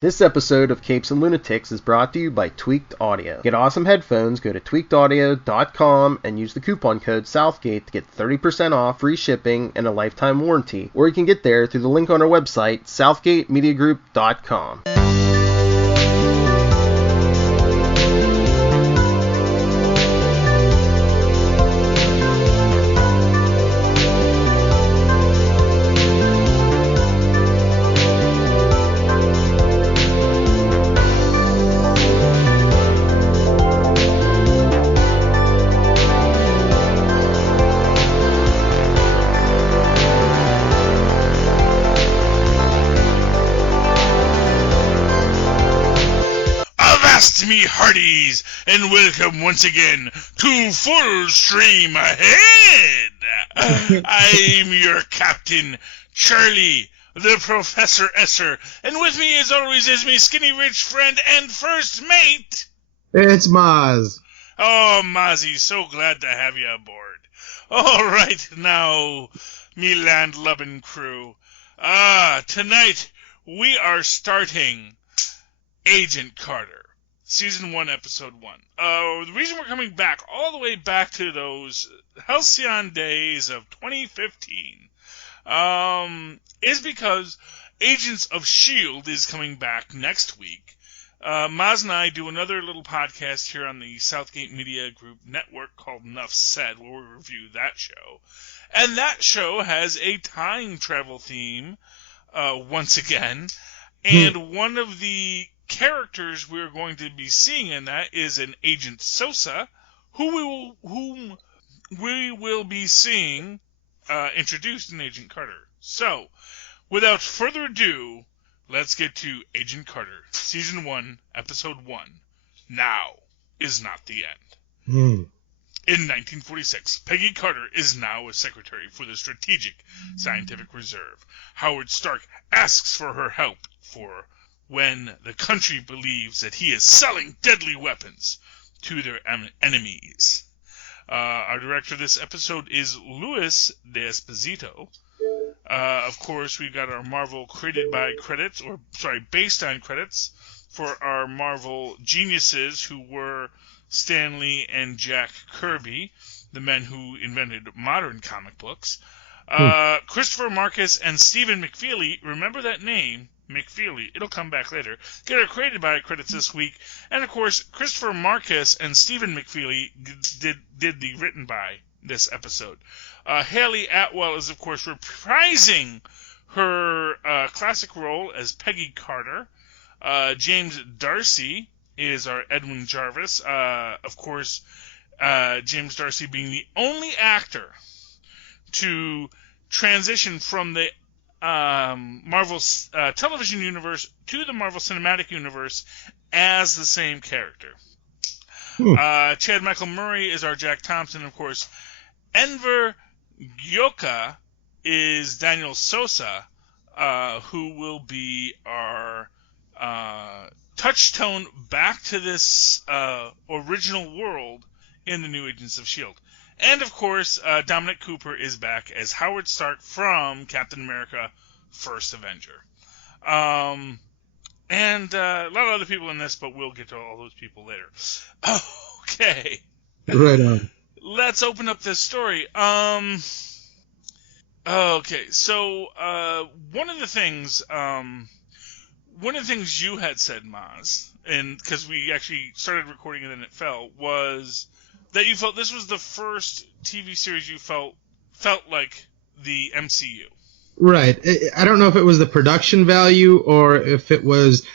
This episode of Capes and Lunatics is brought to you by Tweaked Audio. Get awesome headphones, go to tweakedaudio.com and use the coupon code Southgate to get 30% off, free shipping, and a lifetime warranty. Or you can get there through the link on our website, southgatemediagroup.com. Me hearties, and welcome once again to Full Stream Ahead. I'm your captain, Charlie, the Professor Esser, and with me as always is my skinny rich friend and first mate. It's Mozz. Oh, Mozzie, so glad to have you aboard. All right, now, me land-lubbing crew. Tonight we are starting Agent Carter. Season 1, Episode 1. The reason we're coming back, all the way back to those halcyon days of 2015, is because Agents of S.H.I.E.L.D. is coming back next week. Mozz and I do another little podcast here on the Southgate Media Group network called Nuff Said, where we review that show. And that show has a time travel theme, once again, and one of the characters we're going to be seeing in that is an Agent Sosa, whom we will be seeing introduced in Agent Carter. So, without further ado, let's get to Agent Carter, Season 1, Episode 1. Now is not the end. In 1946, Peggy Carter is now a secretary for the Strategic Scientific Reserve. Howard Stark asks for her help when the country believes that he is selling deadly weapons to their enemies. Our director of this episode is Luis D'Esposito. Of course, we've got our Marvel based on credits for our Marvel geniuses who were Stan Lee and Jack Kirby, the men who invented modern comic books. Christopher Marcus and Stephen McFeely, remember that name, McFeely, it'll come back later, get our created by credits this week. And of course, Christopher Marcus and Stephen McFeely did the written by this episode. Haley Atwell is of course reprising her classic role as Peggy Carter. James Darcy is our Edwin Jarvis. Of course, James Darcy being the only actor to transition from the Marvel television universe to the Marvel Cinematic Universe as the same character. Chad Michael Murray is our Jack Thompson, of course. Enver Gyoka is Daniel Sosa, who will be our touchstone back to this original world in the new Agents of S.H.I.E.L.D. And, of course, Dominic Cooper is back as Howard Stark from Captain America First Avenger. And a lot of other people in this, but we'll get to all those people later. Okay. Right on. Let's open up this story. Okay, so one of the things you had said, Mozz, and because we actually started recording and then it fell, was that you felt this was the first TV series you felt like the MCU. Right. I don't know if it was the production value or if it was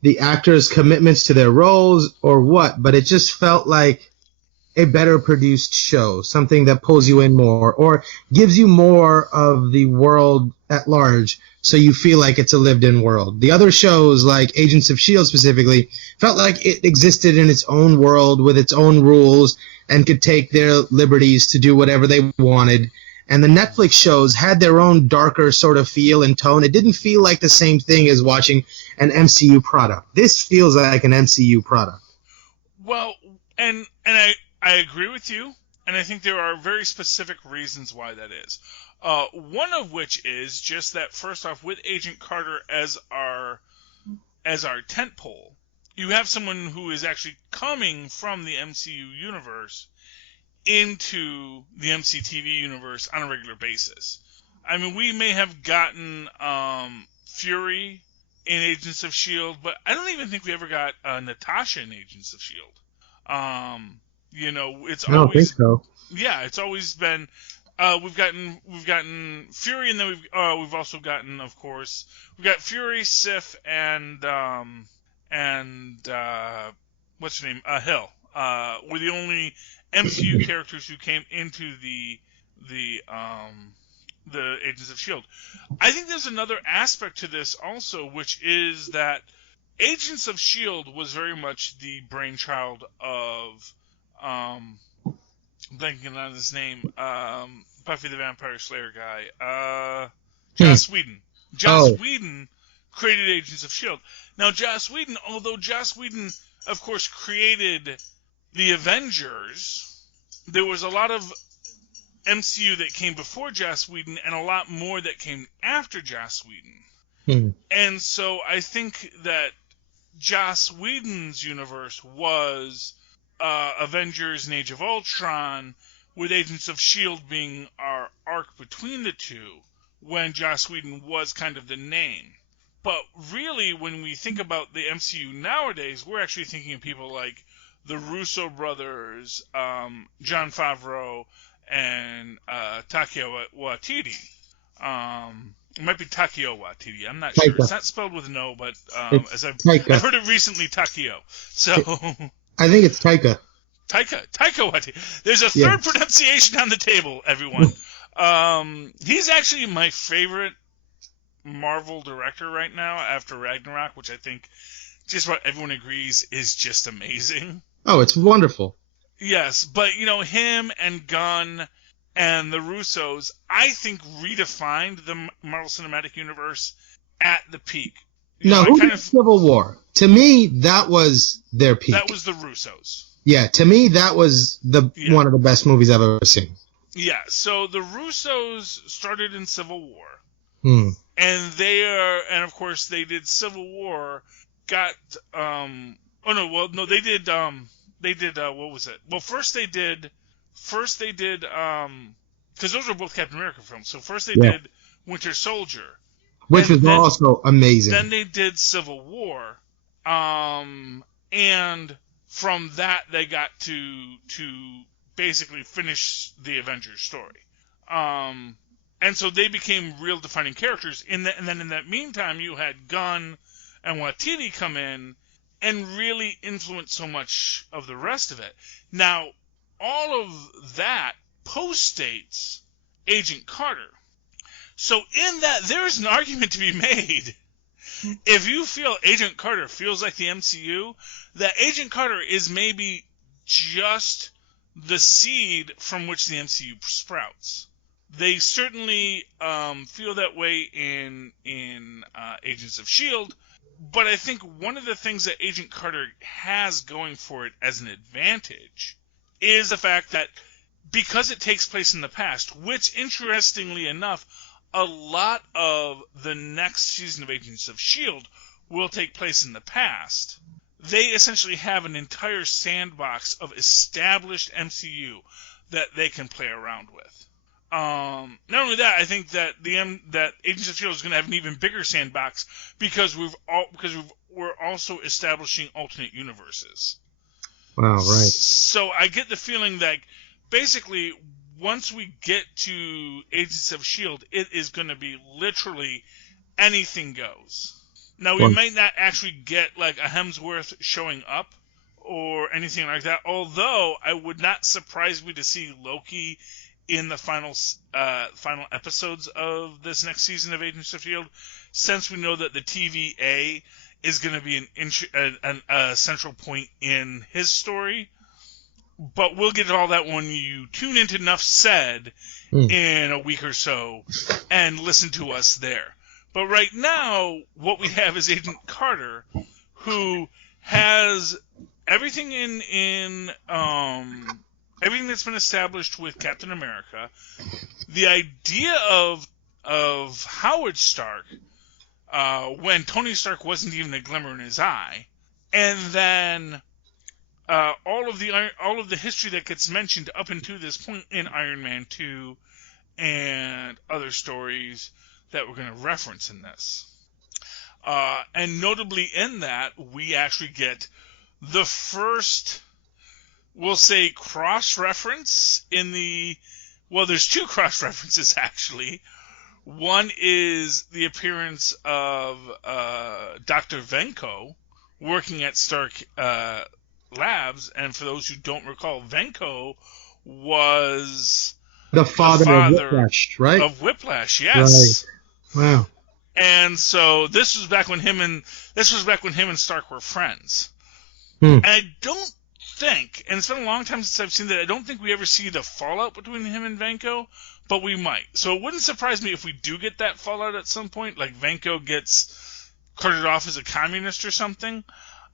the actors' commitments to their roles or what, but it just felt like a better produced show, something that pulls you in more or gives you more of the world at large so you feel like it's a lived-in world. The other shows, like Agents of S.H.I.E.L.D. specifically, felt like it existed in its own world with its own rules and could take their liberties to do whatever they wanted. And the Netflix shows had their own darker sort of feel and tone. It didn't feel like the same thing as watching an MCU product. This feels like an MCU product. Well, and I agree with you, and I think there are very specific reasons why that is. One of which is just that, first off, with Agent Carter as our as our tentpole. You have someone who is actually coming from the MCU universe into the MCTV universe on a regular basis. I mean, we may have gotten Fury in Agents of S.H.I.E.L.D., but I don't even think we ever got Natasha in Agents of S.H.I.E.L.D. It's I don't always... think so. Yeah, it's always been... we've gotten Fury, and then we've also gotten, of course, we've got Fury, Sif, and what's her name? Hill. Were the only MCU characters who came into the Agents of S.H.I.E.L.D. I think there's another aspect to this also, which is that Agents of S.H.I.E.L.D. was very much the brainchild of I'm blanking on his name, Buffy the Vampire Slayer guy, Joss Whedon. Joss Whedon created Agents of S.H.I.E.L.D. Now, although Joss Whedon, of course, created the Avengers, there was a lot of MCU that came before Joss Whedon and a lot more that came after Joss Whedon. And so I think that Joss Whedon's universe was Avengers and Age of Ultron, with Agents of S.H.I.E.L.D. being our arc between the two, when Joss Whedon was kind of the name. But really, when we think about the MCU nowadays, we're actually thinking of people like the Russo brothers, Jon Favreau, and Taika Waititi. It might be Takeo Waititi. I'm not sure. It's not spelled with no, but as I've heard it recently, Takeo. So I think it's Taika. Taika Waititi. There's a third pronunciation on the table, everyone. He's actually my favorite Marvel director right now after Ragnarok, which I think just what everyone agrees is just amazing. Oh, it's wonderful. Yes, but him and Gunn and the Russos, I think, redefined the Marvel Cinematic Universe at the peak. Who did Civil War? To me, that was their peak. That was the Russos. Yeah, to me, that was one of the best movies I've ever seen. Yeah, so the Russos started in Civil War. And and of course they did Civil War, got what was it? Well, first they did because those were both Captain America films. So first they did Winter Soldier, which was also amazing. Then they did Civil War, and from that they got to basically finish the Avengers story. And so they became real defining characters. And then in that meantime, you had Gunn and Waititi come in and really influence so much of the rest of it. Now, all of that postdates Agent Carter. So in that, there is an argument to be made. If you feel Agent Carter feels like the MCU, that Agent Carter is maybe just the seed from which the MCU sprouts. They certainly feel that way in Agents of S.H.I.E.L.D., but I think one of the things that Agent Carter has going for it as an advantage is the fact that because it takes place in the past, which, interestingly enough, a lot of the next season of Agents of S.H.I.E.L.D. will take place in the past, they essentially have an entire sandbox of established MCU that they can play around with. Not only that, I think that that Agents of S.H.I.E.L.D. is going to have an even bigger sandbox because we're also establishing alternate universes. Wow, right. So I get the feeling that basically once we get to Agents of S.H.I.E.L.D., it is going to be literally anything goes. Now, we might not actually get like a Hemsworth showing up or anything like that, although I would not surprise me to see Loki in the final episodes of this next season of Agents of S.H.I.E.L.D., since we know that the TVA is going to be a central point in his story. But we'll get all that when you tune into Enough Said in a week or so and listen to us there. But right now, what we have is Agent Carter, who has everything everything that's been established with Captain America. The idea of Howard Stark when Tony Stark wasn't even a glimmer in his eye. And then all of the history that gets mentioned up until this point in Iron Man 2 and other stories that we're going to reference in this. And notably in that, we actually get the first, we'll say, cross-reference in the... Well, there's two cross-references, actually. One is the appearance of Dr. Venko working at Stark Labs, and for those who don't recall, Venko was the father of Whiplash, right? Of Whiplash, yes. Right. Wow. And so this was back when him and Stark were friends. And I don't think, and it's been a long time since I've seen that, I don't think we ever see the fallout between him and Venko, but we might. So it wouldn't surprise me if we do get that fallout at some point, like Venko gets carted off as a communist or something,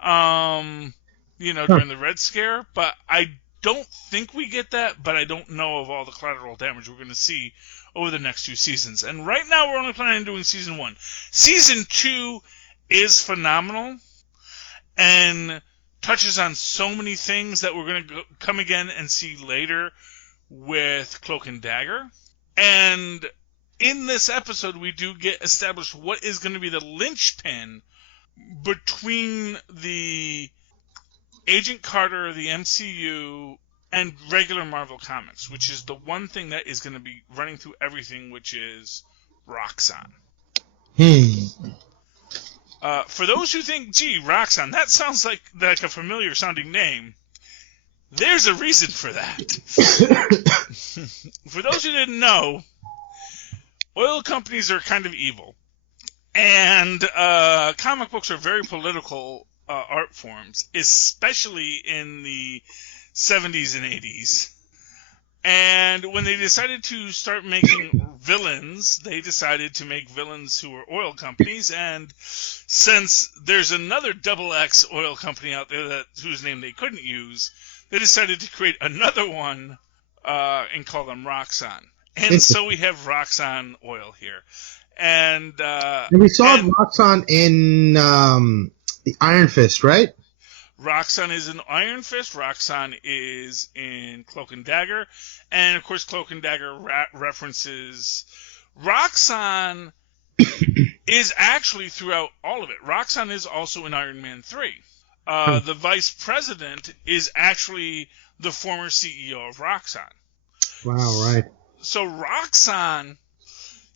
during the Red Scare. But I don't think we get that, but I don't know of all the collateral damage we're going to see over the next 2 seasons. And right now we're only planning on doing Season 1. Season 2 is phenomenal and touches on so many things that we're going to come again and see later with Cloak and Dagger. And in this episode, we do get established what is going to be the linchpin between the Agent Carter, the MCU, and regular Marvel Comics, which is the one thing that is going to be running through everything, which is Roxxon. For those who think, gee, Roxxon, that sounds like a familiar sounding name, there's a reason for that. For those who didn't know, oil companies are kind of evil. And comic books are very political art forms, especially in the 70s and 80s. And when they decided to start making villains, they decided to make villains who were oil companies. And since there's another XX oil company out there whose name they couldn't use, they decided to create another one and call them Roxxon. And so we have Roxxon Oil here. And we saw Roxxon in the Iron Fist, right? Roxxon is in Iron Fist. Roxxon is in Cloak and Dagger. And, of course, Cloak and Dagger references... Roxxon is actually throughout all of it. Roxxon is also in Iron Man 3. The vice president is actually the former CEO of Roxxon. Wow, right. So Roxxon,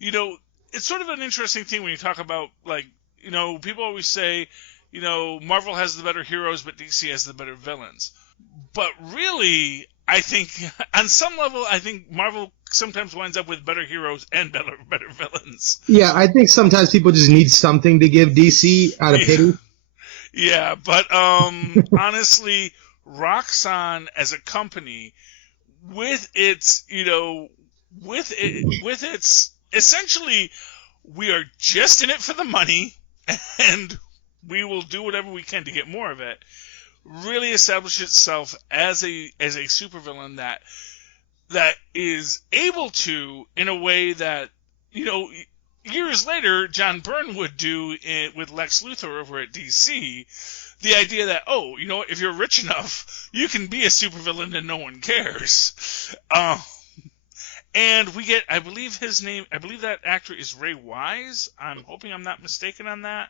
it's sort of an interesting thing when you talk about, people always say, Marvel has the better heroes, but DC has the better villains. But really, I think, on some level, Marvel sometimes winds up with better heroes and better villains. Yeah, I think sometimes people just need something to give DC out of pity. Yeah, but honestly, Roxxon as a company, with its essentially, we are just in it for the money, and we will do whatever we can to get more of it, really establish itself as a supervillain that is able to, in a way that, years later, John Byrne would do with Lex Luthor over at DC, the idea that, if you're rich enough, you can be a supervillain and no one cares. And we get, I believe that actor is Ray Wise. I'm hoping I'm not mistaken on that.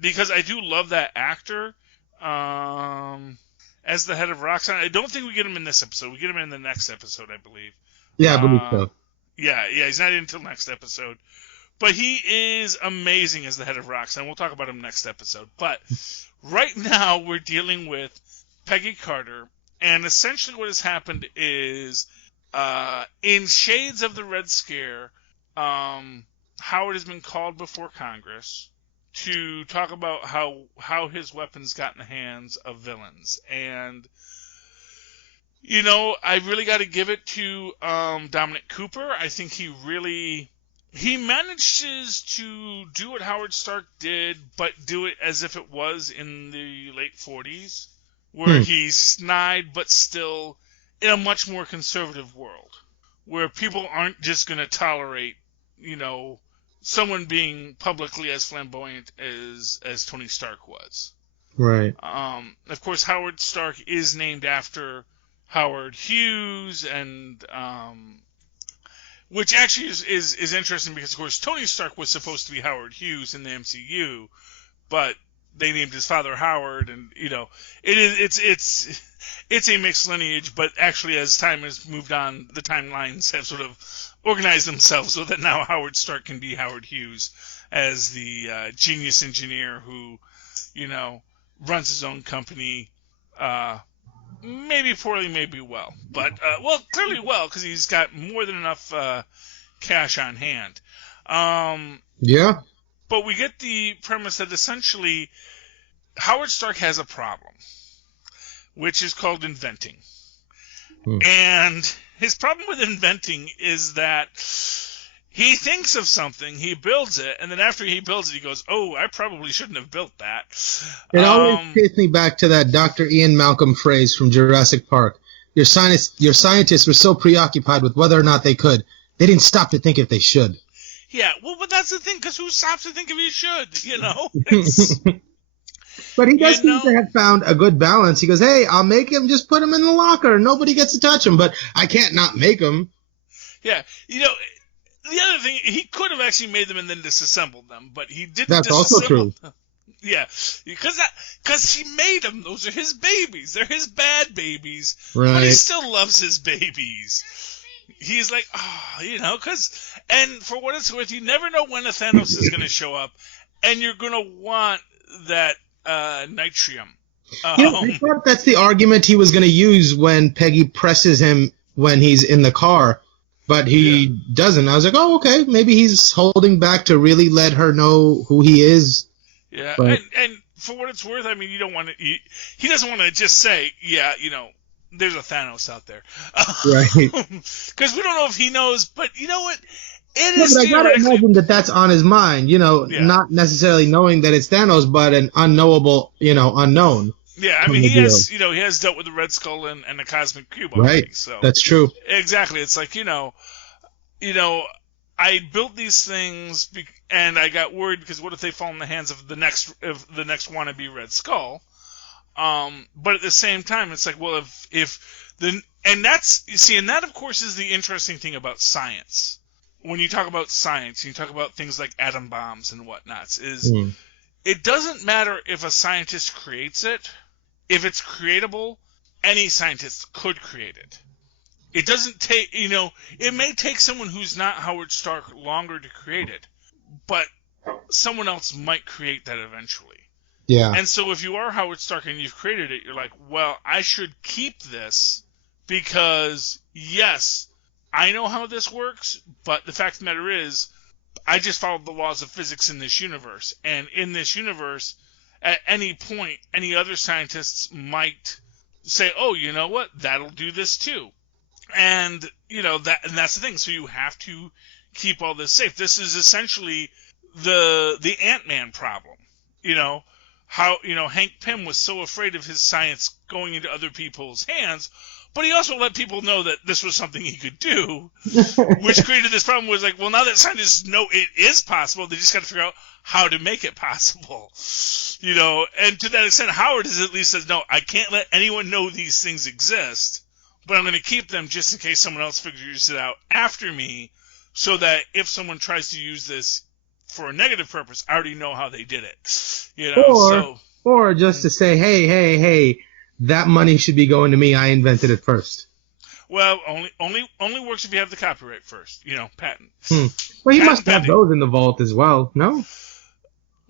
Because I do love that actor as the head of Roxxon. I don't think we get him in this episode. We get him in the next episode, I believe. Yeah, I believe so. Yeah, he's not in until next episode. But he is amazing as the head of Roxxon. We'll talk about him next episode. But right now we're dealing with Peggy Carter, and essentially what has happened is, in shades of the Red Scare, Howard has been called before Congress to talk about how his weapons got in the hands of villains. And, I really got to give it to Dominic Cooper. I think he manages to do what Howard Stark did, but do it as if it was in the late 40s, where he's snide, but still in a much more conservative world, where people aren't just going to tolerate, someone being publicly as flamboyant as Tony Stark was. Right. Of course, Howard Stark is named after Howard Hughes, and which actually is interesting because, of course, Tony Stark was supposed to be Howard Hughes in the MCU, but they named his father Howard, and it's a mixed lineage. But actually, as time has moved on, the timelines have sort of organized themselves so that now Howard Stark can be Howard Hughes as the genius engineer who, runs his own company. Maybe poorly, maybe well, but clearly well, because he's got more than enough cash on hand. Yeah. But we get the premise that essentially Howard Stark has a problem, which is called inventing. And his problem with inventing is that he thinks of something, he builds it, and then after he builds it, he goes, "Oh, I probably shouldn't have built that." It always takes me back to that Dr. Ian Malcolm phrase from Jurassic Park. Your scientists were so preoccupied with whether or not they could, they didn't stop to think if they should. Yeah, well, but that's the thing, because who stops to think if he should, But he does seem to have found a good balance. He goes, "Hey, I'll make him, just put him in the locker. Nobody gets to touch him, but I can't not make him." Yeah, the other thing, he could have actually made them and then disassembled them, but he didn't. That's also true. Yeah, because he made them. Those are his babies. They're his bad babies. Right. But he still loves his babies. He's like, and for what it's worth, you never know when a Thanos is going to show up, and you're going to want that nitrium. I thought that's the argument he was going to use when Peggy presses him when he's in the car. But he doesn't. I was like, oh, okay, maybe he's holding back to really let her know who he is. Yeah, but, and for what it's worth, I mean, you don't want to. He doesn't want to just say, there's a Thanos out there, right? Because we don't know if he knows. But you know what? It is. But I gotta imagine that that's on his mind. Not necessarily knowing that it's Thanos, but an unknowable, unknown. Yeah, I mean, he has dealt with the Red Skull and the Cosmic Cube already. Right, so that's true. Exactly. It's like, I built these things and I got worried because what if they fall in the hands of the next wannabe Red Skull? But at the same time, it's like, well, and that of course is the interesting thing about science. When you talk about science, you talk about things like atom bombs and whatnots, it doesn't matter if a scientist creates it. If it's creatable, any scientist could create it. It doesn't take, it may take someone who's not Howard Stark longer to create it, but someone else might create that eventually. Yeah. And so if you are Howard Stark and you've created it, you're like, well, I should keep this because, yes, I know how this works, but the fact of the matter is, I just followed the laws of physics in this universe. And in this universe, at any point, any other scientists might say, oh, you know what? That'll do this too. And, that's the thing. So you have to keep all this safe. This is essentially the Ant-Man problem. How, Hank Pym was so afraid of his science going into other people's hands, but he also let people know that this was something he could do, which created this problem. Was like, well, now that scientists know it is possible, they just got to figure out how to make it possible. And to that extent, Howard at least says, no, I can't let anyone know these things exist, but I'm going to keep them just in case someone else figures it out after me, so that if someone tries to use this for a negative purpose, I already know how they did it. Or just to say, hey, that money should be going to me. I invented it first. Well, only works if you have the copyright first. Patent. Well, he must have those in the vault as well. No.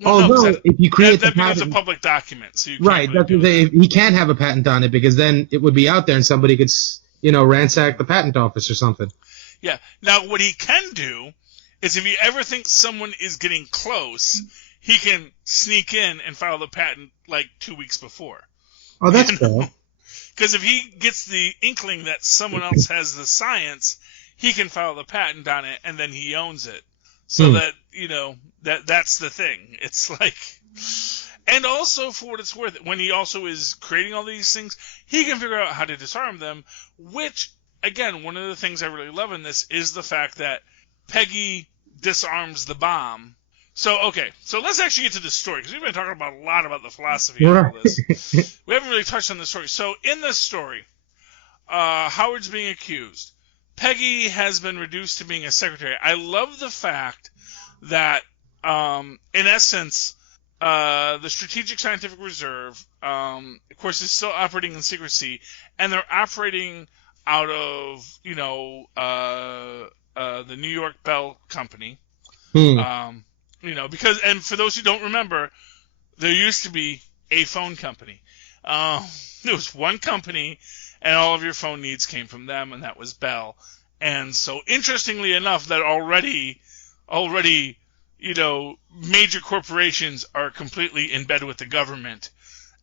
Although, if you create that becomes a public document, so you can't right. That's he can't have a patent on it because then it would be out there and somebody could, ransack the patent office or something. Yeah. Now, what he can do is, if he ever thinks someone is getting close, he can sneak in and file the patent like 2 weeks before. Oh, that's cool. Because if he gets the inkling that someone else has the science, he can file the patent on it, and then he owns it. So that, that's the thing. It's like... And also, for what it's worth, when he also is creating all these things, he can figure out how to disarm them, which, again, one of the things I really love in this is the fact that Peggy disarms the bomb. So let's actually get to the story, because we've been talking about a lot about the philosophy of all this. We haven't really touched on the story. So in this story, Howard's being accused. Peggy has been reduced to being a secretary. I love the fact that, in essence, the Strategic Scientific Reserve, of course, is still operating in secrecy, and they're operating out of, the New York Bell Company. Because, and for those who don't remember, there used to be a phone company. There was one company, and all of your phone needs came from them, and that was Bell. And so, interestingly enough, that already, major corporations are completely in bed with the government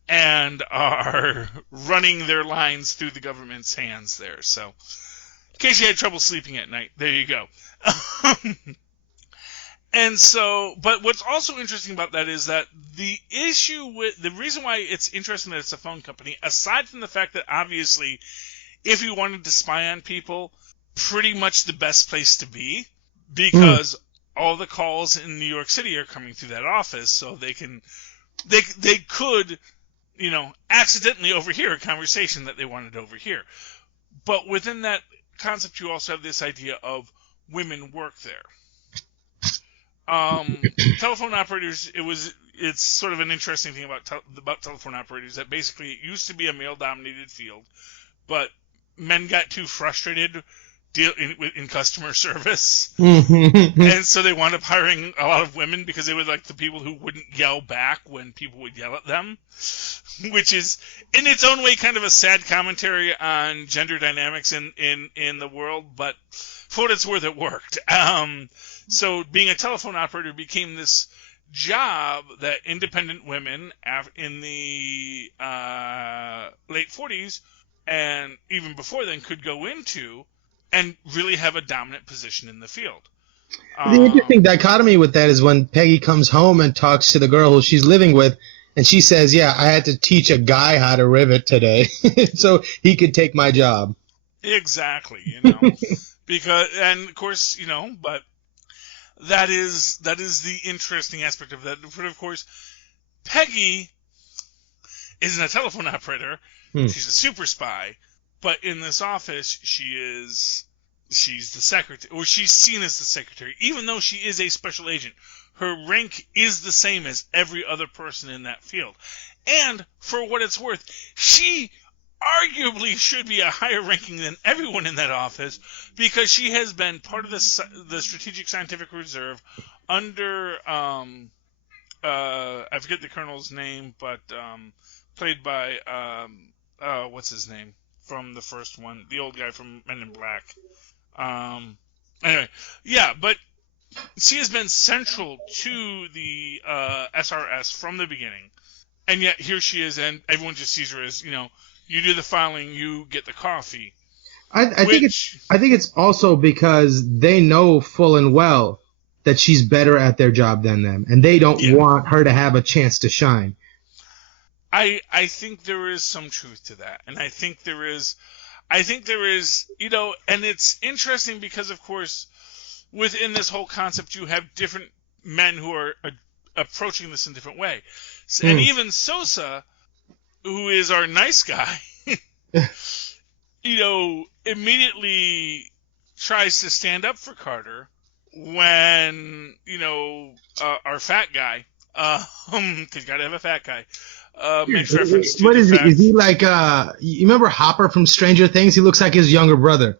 and are running their lines through the government's hands there. So, in case you had trouble sleeping at night, there you go. And so, but what's also interesting about that is that the reason why it's interesting that it's a phone company, aside from the fact that obviously, if you wanted to spy on people, pretty much the best place to be, because all the calls in New York City are coming through that office, so they could, accidentally overhear a conversation that they wanted to overhear. But within that concept, you also have this idea of women work there. Telephone operators, it's sort of an interesting thing about telephone operators, that basically it used to be a male-dominated field, but men got too frustrated in customer service, and so they wound up hiring a lot of women, because they were like the people who wouldn't yell back when people would yell at them, which is in its own way kind of a sad commentary on gender dynamics in the world, but for what it's worth, it worked. So being a telephone operator became this job that independent women in the late 40s and even before then could go into and really have a dominant position in the field. The interesting dichotomy with that is when Peggy comes home and talks to the girl who she's living with, and she says, yeah, I had to teach a guy how to rivet today so he could take my job. Exactly, because, and of course, but that is the interesting aspect of that. But of course, Peggy isn't a telephone operator. She's a super spy. But in this office, she's the secretary, or she's seen as the secretary. Even though she is a special agent, her rank is the same as every other person in that field. And for what it's worth, she arguably should be a higher ranking than everyone in that office, because she has been part of the Strategic Scientific Reserve under, I forget the colonel's name, but played by, what's his name from the first one? The old guy from Men in Black. Anyway, yeah, but she has been central to the SRS from the beginning. And yet here she is, and everyone just sees her as, you do the filing, you get the coffee. I think it's also because they know full and well that she's better at their job than them, and they don't want her to have a chance to shine. I think there is some truth to that, and I think there is, and it's interesting because, of course, within this whole concept, you have different men who are approaching this in a different way. And even Sosa, who is our nice guy, immediately tries to stand up for Carter when, our fat guy, because you gotta have a fat guy, makes reference to what is fact, he? Is he like, you remember Hopper from Stranger Things? He looks like his younger brother.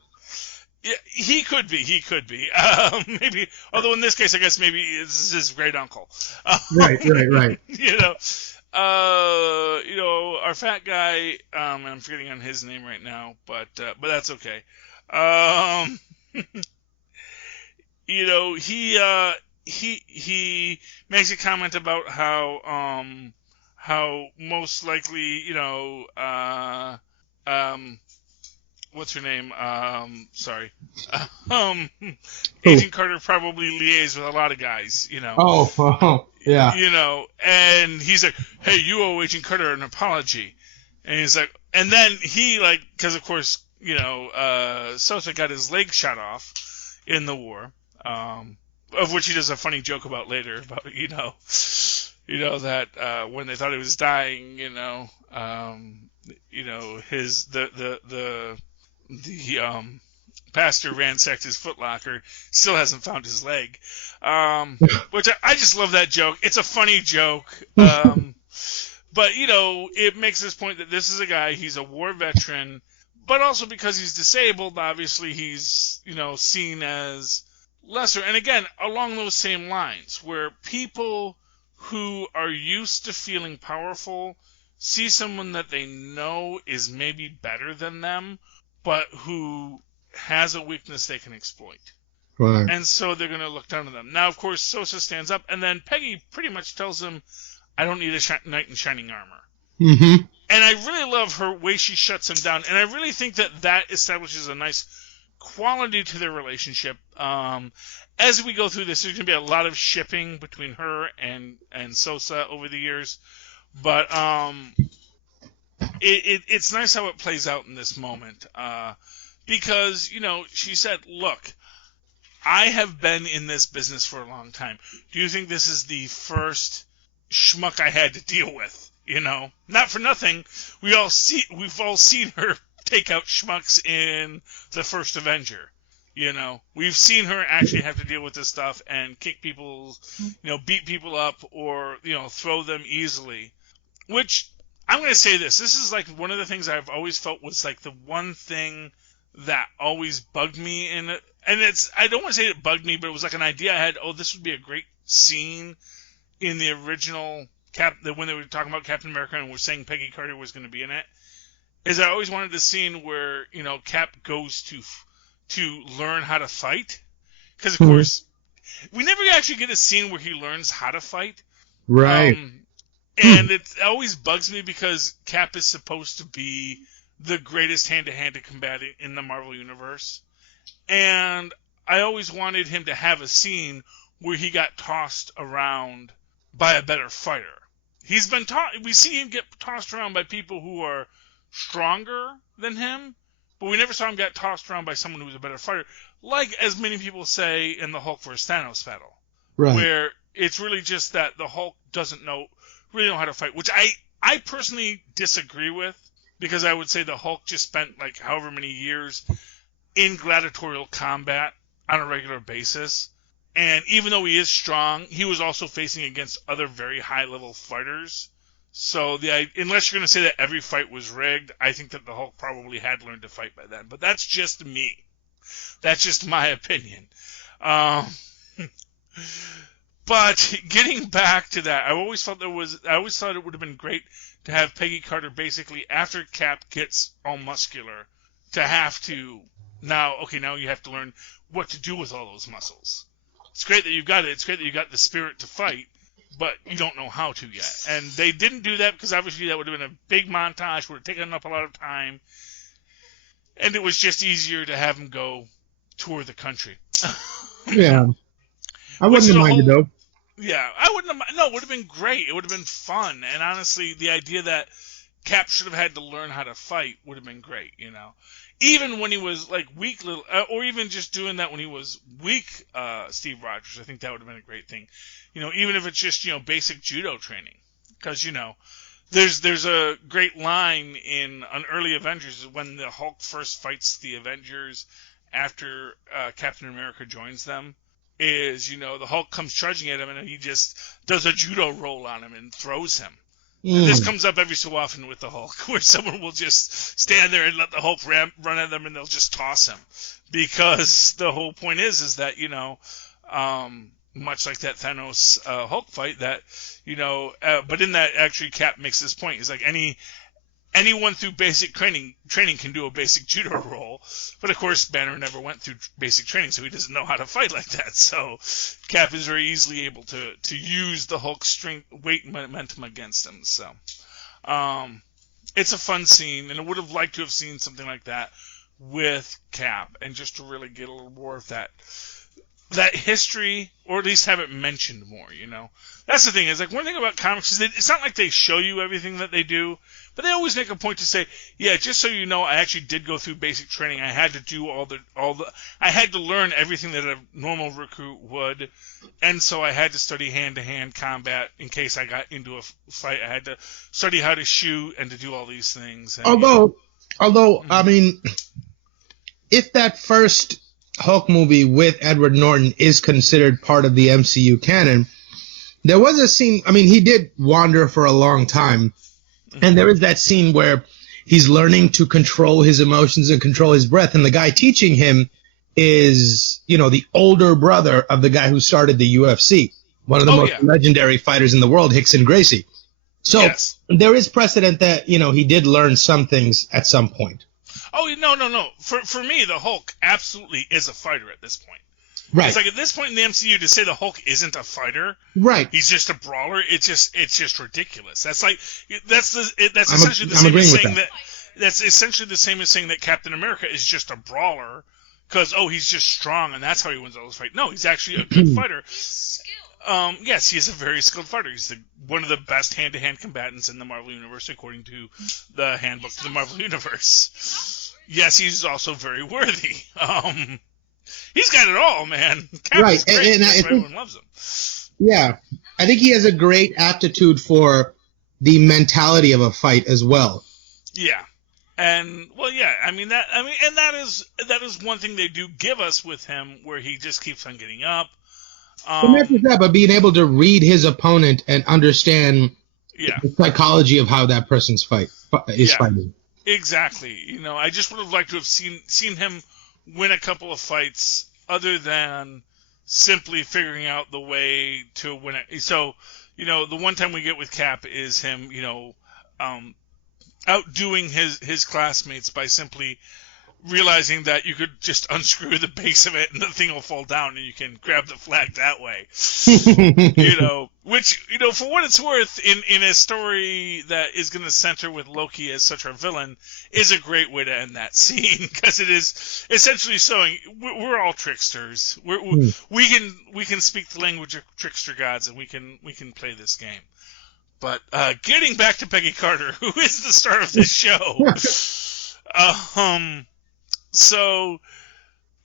Yeah, he could be. Maybe, although in this case, I guess maybe it's his great uncle. Right. Our fat guy, I'm forgetting on his name right now, but that's okay. He makes a comment about how most likely, what's her name? Sorry. Agent Carter probably liaised with a lot of guys, Oh, yeah. And he's like, hey, you owe Agent Carter an apology. And he's like, and then he, because of course, Sosa got his leg shot off in the war. of which he does a funny joke about later, about that when they thought he was dying, his the pastor ransacked his footlocker, still hasn't found his leg, which I just love that joke. It's a funny joke, but it makes this point that this is a guy, he's a war veteran, but also because he's disabled, obviously he's seen as lesser. And again, along those same lines, where people who are used to feeling powerful see someone that they know is maybe better than them, but who has a weakness they can exploit. Right. And so they're going to look down on them. Now, of course, Sosa stands up, and then Peggy pretty much tells him, I don't need a knight in shining armor. Mm-hmm. And I really love her way she shuts him down, and I really think that establishes a nice quality to their relationship. As we go through this, there's going to be a lot of shipping between her and Sosa over the years, but it's nice how it plays out in this moment, because she said, look, I have been in this business for a long time. Do you think this is the first schmuck I had to deal with? Not for nothing, we've all seen her take out schmucks in the first Avenger. We've seen her actually have to deal with this stuff and kick people, beat people up, or throw them easily. Which, I'm going to say this is like one of the things I've always felt was like the one thing that always bugged me in it. And I don't want to say it bugged me, but it was like an idea I had, this would be a great scene in the original when they were talking about Captain America and were saying Peggy Carter was going to be in it, is I always wanted the scene where, Cap goes to learn how to fight. Because, of course, we never actually get a scene where he learns how to fight. Right. And it always bugs me because Cap is supposed to be the greatest hand-to-hand combatant in the Marvel Universe. And I always wanted him to have a scene where he got tossed around by a better fighter. He's been we see him get tossed around by people who are stronger than him, but we never saw him get tossed around by someone who was a better fighter, like as many people say in the Hulk vs. Thanos battle, right, where it's really just that the Hulk doesn't really know how to fight, which I personally disagree with, because I would say the Hulk just spent like however many years in gladiatorial combat on a regular basis. And even though he is strong, he was also facing against other very high-level fighters. So unless you're going to say that every fight was rigged, I think that the Hulk probably had learned to fight by then. But that's just me. That's just my opinion. But getting back to that, I always thought it would have been great to have Peggy Carter basically, after Cap gets all muscular, to have to now you have to learn what to do with all those muscles. It's great that you've got it. It's great that you got the spirit to fight, but you don't know how to yet. And they didn't do that because obviously that would have been a big montage, would have taken up a lot of time, and it was just easier to have him go tour the country. Yeah. I wouldn't have minded, though. Yeah, I wouldn't have. No, it would have been great. It would have been fun. And honestly, the idea that Cap should have had to learn how to fight would have been great, Even when he was like weak, or even just doing that when he was weak, Steve Rogers, I think that would have been a great thing. Even if it's just basic judo training, because there's a great line in an early Avengers when the Hulk first fights the Avengers after Captain America joins them. Is the Hulk comes charging at him and he just does a judo roll on him and throws him. And this comes up every so often with the Hulk, where someone will just stand there and let the Hulk run at them, and they'll just toss him. Because the whole point is that, much like that Thanos Hulk fight, that, but in that, actually, Cap makes this point. He's like, anyone through basic training can do a basic judo roll. But, of course, Banner never went through basic training, so he doesn't know how to fight like that. So Cap is very easily able to use the Hulk's strength, weight, and momentum against him. So it's a fun scene, and I would have liked to have seen something like that with Cap, and just to really get a little more of that history, or at least have it mentioned more, you know? That's the thing, is like, one thing about comics is that it's not like they show you everything that they do, but they always make a point to say, yeah, just so you know, I actually did go through basic training. I had to do I had to learn everything that a normal recruit would, and so I had to study hand-to-hand combat in case I got into a fight. I had to study how to shoot and to do all these things. And, although, I mean, if that first Hulk movie with Edward Norton is considered part of the MCU canon, there was a scene, I mean, he did wander for a long time, and there is that scene where he's learning to control his emotions and control his breath, and the guy teaching him is, you know, the older brother of the guy who started the UFC, one of the most legendary fighters in the world, Rickson Gracie. So there is precedent that, you know, he did learn some things at some point. Oh, no. For me, the Hulk absolutely is a fighter at this point. Right. It's like at this point in the MCU to say the Hulk isn't a fighter, right? He's just a brawler. It's just ridiculous. That's essentially the same as saying that's essentially the same as saying that Captain America is just a brawler because he's just strong and that's how he wins all those fights. No, he's actually a good fighter. Yes, he is a very skilled fighter. He's one of the best hand-to-hand combatants in the Marvel Universe, according to the handbook to the Marvel Universe. Yes, he's also very worthy. He's got it all, man. Right, and that's why everyone loves him. Yeah, I think he has a great aptitude for the mentality of a fight as well. Yeah, and that is one thing they do give us with him, where he just keeps on getting up. Not just that, but being able to read his opponent and understand the psychology of how that person's fighting. Exactly. You know, I just would have liked to have seen him win a couple of fights other than simply figuring out the way to win it. So, you know, the one time we get with Cap is him, you know, outdoing his classmates by simply realizing that you could just unscrew the base of it and the thing will fall down and you can grab the flag that way. You know, which, you know, for what it's worth, in a story that is going to center with Loki as such a villain, is a great way to end that scene, because it is essentially showing we're all tricksters. We can speak the language of trickster gods, and we can play this game. But getting back to Peggy Carter, who is the star of this show, so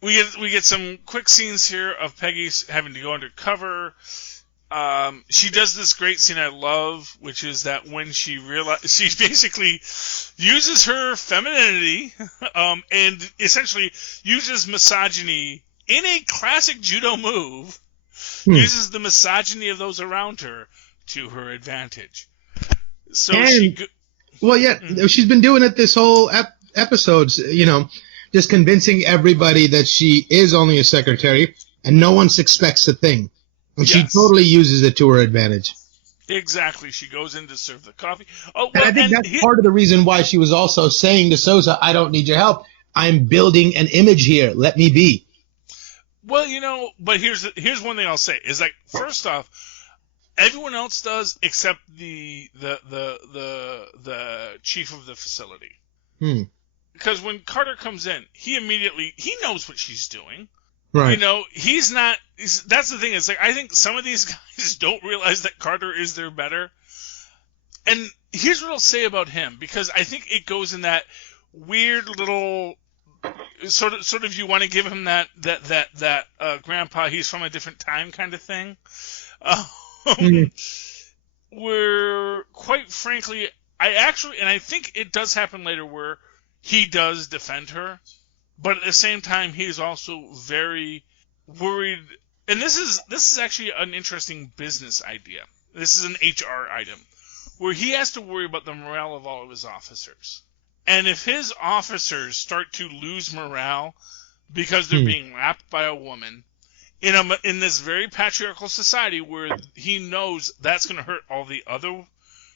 we get some quick scenes here of Peggy having to go undercover. She does this great scene I love, which is that when she basically uses her femininity and essentially uses misogyny in a classic judo move, uses the misogyny of those around her to her advantage. So she's been doing it this whole episodes, you know, just convincing everybody that she is only a secretary and no one suspects a thing. And she totally uses it to her advantage. Exactly. She goes in to serve the coffee. And I think that's part of the reason why she was also saying to Sousa, I don't need your help. I'm building an image here. Let me be. Well, you know, but here's one thing I'll say is, like, first off, everyone else does except the chief of the facility. Because when Carter comes in, he knows what she's doing. Right. You know, he's not. That's the thing. It's like, I think some of these guys don't realize that Carter is their better. And here's what I'll say about him, because I think it goes in that weird little sort of you want to give him that grandpa, he's from a different time kind of thing. Where, quite frankly, I think it does happen later where he does defend her, but at the same time he's also very worried. And this is actually an interesting business idea. This is an HR item where he has to worry about the morale of all of his officers. And if his officers start to lose morale because they're being lapped by a woman in this very patriarchal society where he knows that's going to hurt all the other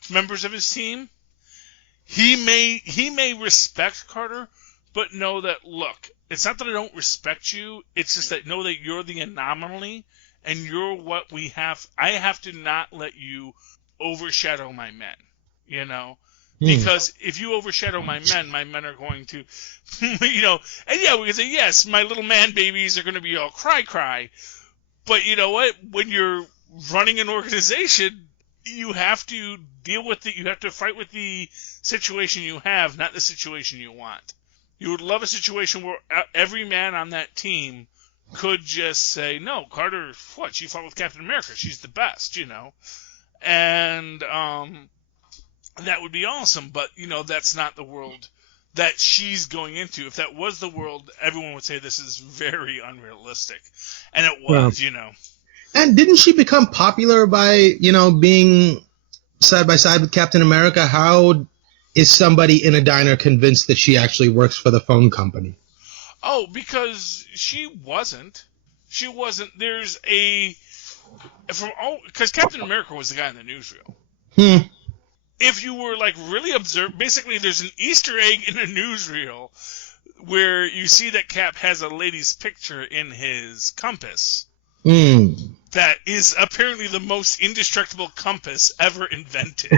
members of his team, he may respect Carter, but know that, look, it's not that I don't respect you, it's just that know that you're the anomaly and you're what we have. I have to not let you overshadow my men, you know? Because if you overshadow my men are going to, you know, and yeah, we can say, yes, my little man babies are going to be all cry, But you know what? When you're running an organization, you have to you have to fight with the situation you have, not the situation you want. You would love a situation where every man on that team could just say, no, Carter, she fought with Captain America. She's the best, And that would be awesome. But, that's not the world that she's going into. If that was the world, everyone would say this is very unrealistic. And it was, And didn't she become popular by, being side by side with Captain America? How is somebody in a diner convinced that she actually works for the phone company? Oh, because she wasn't. She wasn't. Because Captain America was the guy in the newsreel. If you were really observed, basically there's an Easter egg in a newsreel where you see that Cap has a lady's picture in his compass. That is apparently the most indestructible compass ever invented.